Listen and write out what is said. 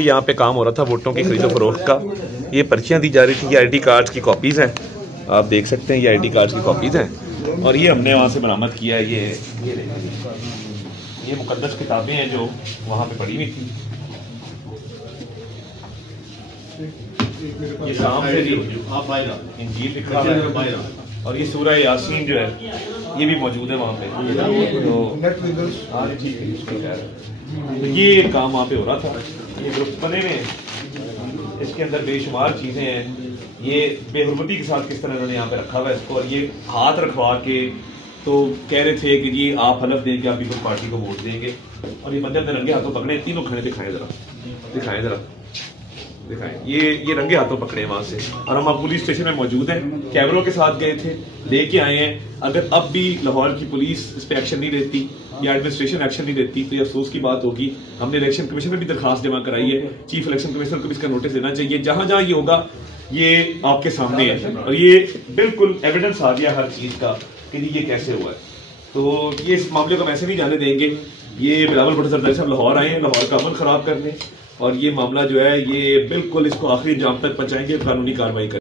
यहाँ पे काम हो रहा था वोटों की खरीदो फरोख्त का। ये पर्चियाँ दी जा रही थी, ये ID कार्ड्स की कॉपीज़ हैं, आप देख सकते हैं ये ID कार्ड्स की कॉपीज़ हैं। और ये हमने वहाँ से बरामद किया है। ये मुकद्दस किताबें हैं जो वहाँ पे पड़ी हुई थी। ये शाम से जी इंजील लिखा है और ये सूरह यासीन जो है ये भी मौजूद है वहाँ पे। तो ये काम वहाँ पे हो रहा था। ये ग्रुप बने हुए हैं, इसके अंदर बेशुमार चीज़ें हैं। ये बेहुरमती के साथ किस तरह इन्होंने यहाँ पे रखा हुआ है इसको, और ये हाथ रखवा के तो कह रहे थे कि जी आप हलफ देंगे आप पीपल्स पार्टी को वोट देंगे। और ये बंदे अपने रंगे हाथों पकड़े, तीनों खड़े दिखाएं जरा, दिखाएं ये रंगे हाथों पकड़े वहां से। और हम अब पुलिस स्टेशन में मौजूद हैं, कैमरों के साथ गए थे, लेके आए हैं। अगर अब भी लाहौर की पुलिस इस पर एक्शन नहीं लेती या एडमिनिस्ट्रेशन एक्शन नहीं लेती तो ये अफसोस की बात होगी। हमने इलेक्शन कमीशन में भी दरखास्त जमा कराई है, चीफ इलेक्शन कमिश्नर को भी इसका नोटिस देना चाहिए। जहां जहां ये होगा ये आपके सामने है और ये बिल्कुल एविडेंस आ गया हर चीज का कि ये कैसे हुआ है। तो ये इस मामले को हम ऐसे नहीं जाने देंगे। ये बिलावल भुट्टो जरदारी साहब लाहौर आए हैं लाहौर का अमन खराब करने, और ये मामला जो है ये बिल्कुल इसको आखिरी अंजाम तक पहुंचाएंगे, कानूनी कार्रवाई करेंगे।